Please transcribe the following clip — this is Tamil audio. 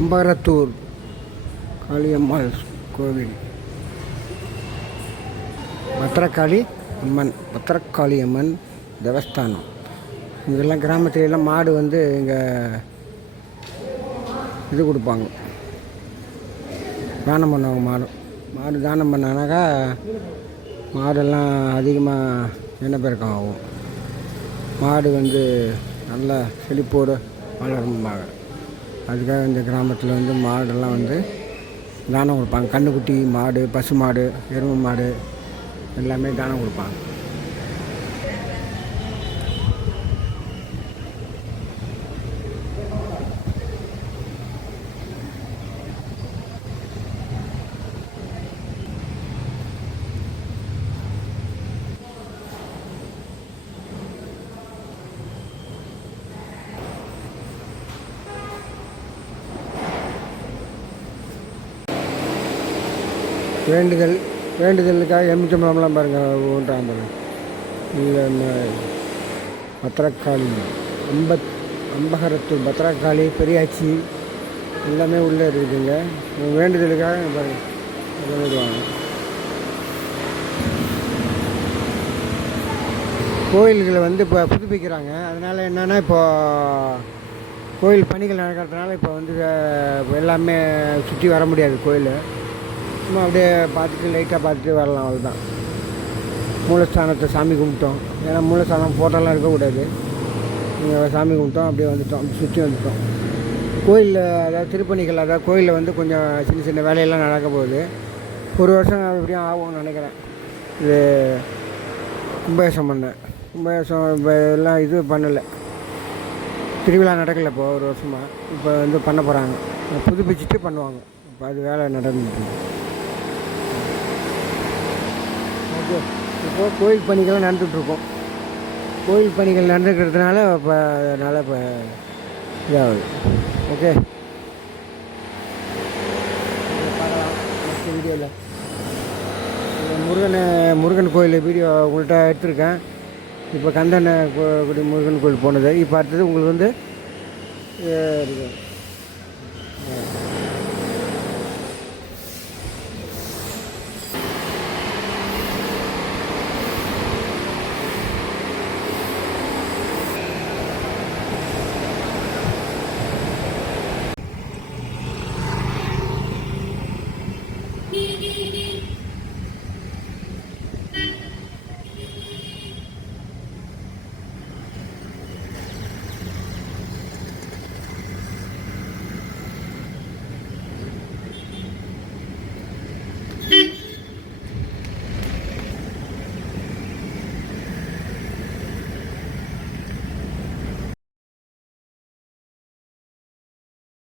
அம்பரத்தூர் காளியம்மாள் கோவில். பத்திரகாளி அம்மன் தேவஸ்தானம். இதெல்லாம் கிராமத்துலலாம் மாடு வந்து இங்கே இது கொடுப்பாங்க, தானம் பண்ணுவாங்க. மாடு தானம் பண்ணானாக்கா மாடெல்லாம் அதிகமாக இனப்பெருக்கம் ஆகும். மாடு வந்து நல்லா செழிப்போடு வளரும்பாங்க. அதுக்காக இந்த கிராமத்தில் வந்து மாடெல்லாம் வந்து தானம் கொடுப்பாங்க. கன்றுக்குட்டி மாடு, பசு மாடு, எருமை மாடு எல்லாமே தானம் கொடுப்பாங்க. வேண்டுதலுக்காக எலுமிச்சம்பழம்லாம் பாருங்கள் ஊன்றாங்க. இல்லை பத்திரக்காளி, அம்பகரத்தூர் பத்திரக்காளி, பெரியாச்சி எல்லாமே உள்ளே இருக்குதுங்க. வேண்டுதலுக்காக பாருங்கள். கோயில்களை வந்து இப்போ புதுப்பிக்கிறாங்க. அதனால் என்னென்னா இப்போது கோயில் பணிகள் நடக்கிறதுனால இப்போ வந்து எல்லாமே சுற்றி வர முடியாது. கோயில் சும்மா அப்படியே பார்த்துட்டு லைட்டாக பார்த்துட்டு வரலாம், அவ்வளோதான். மூலஸ்தானத்தை சாமி கும்பிட்டோம். ஏன்னா மூலஸ்தானம் ஃபோட்டோலாம் இருக்கக்கூடாது. நீங்கள் சாமி கும்பிட்டோம், அப்படியே வந்துட்டோம், அப்படி சுற்றி வந்துட்டோம். கோயிலில் அதாவது திருப்பணிகள், அதாவது கோயிலில் வந்து கொஞ்சம் சின்ன சின்ன வேலையெல்லாம் நடக்க போகுது. ஒரு வருஷம் எப்படியும் ஆகும்னு நினைக்கிறேன். இது கும்பாபிஷேகம் இப்போ எல்லாம் இது பண்ணலை, திருவிழா நடக்கலை. இப்போ ஒரு வருஷமாக இப்போ வந்து பண்ண போகிறாங்க. புதுப்பிச்சுட்டு பண்ணுவாங்க. இப்போ அது வேலை நடந்துட்டு. ஓகே, இப்போது கோயில் பணிகள்லாம் நடந்துகிட்ருக்கோம். கோயில் பணிகள் நடந்துக்கிறதுனால இப்போ அதனால் இப்போ இதாகுது. ஓகே, பார்க்கலாம் நெக்ஸ்ட் வீடியோவில். முருகன் கோயில் வீடியோ உங்கள்கிட்ட எடுத்திருக்கேன். இப்போ கந்தனை முருகன் கோயில் போனது. இப்போ அடுத்தது உங்களுக்கு வந்து